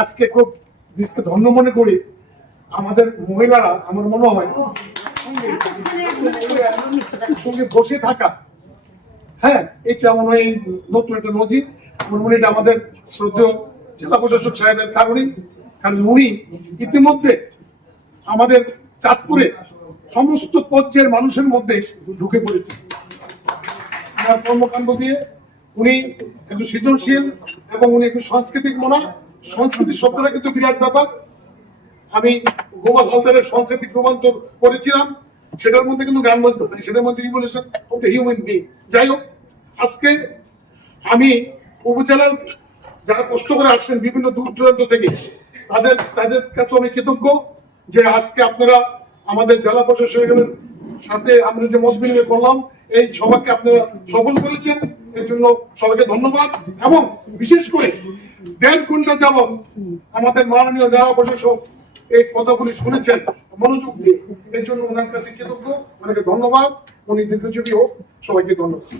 আজকে খুব দেশকে ধন্য মনে করি। আমাদের মহিলারা আমার মনে হয় একসঙ্গে বসে থাকা, হ্যাঁ, এটা মনে হয় নতুন একটা নজির। আমার মনে হয় এটা আমাদের শ্রদ্ধেয় জেলা প্রশাসক সাহেবের কারণেই, কারণ উনি ইতিমধ্যে আমাদের চাঁদপুরে সমস্ত পর্যায়ের মানুষের মধ্যে ঢুকে পড়েছে আমার কর্মকাণ্ড দিয়ে। উনি একটু সৃজনশীল এবং উনি একটু সাংস্কৃতিক মনা। সংস্কৃতি শব্দটা কিন্তু বিরাট ব্যাপার। আমি গোপাল হালদারের সাংস্কৃতিক রূপান্তর করেছিলাম, সেটার মধ্যে কিন্তু গান বাজতে পারি, সেটার মধ্যে evolution of the human being. যাই হোক, আজকে আমি উপজেলার যারা কষ্ট করে আসছেন বিভিন্ন দূর দূরান্ত থেকে, তাদের কাছে আমি কৃতজ্ঞ যে আজকে আপনারা আমাদের জেলা প্রশাসনের সাথে আমরা যে মত বিনিময় করলাম, এই সভাকে আপনারা সফল করেছেন, এর জন্য সবাইকে ধন্যবাদ। এবং বিশেষ করে 1.5 ঘন্টা যাবত আমাদের মাননীয় জেলা প্রশাসক এই কথাগুলি শুনেছেন মনোযোগ দিয়ে, এর জন্য ওনার কাছে কৃতজ্ঞ, ওনাকে ধন্যবাদ। উনি দীর্ঘজীবী হোক, সবাইকে ধন্যবাদ।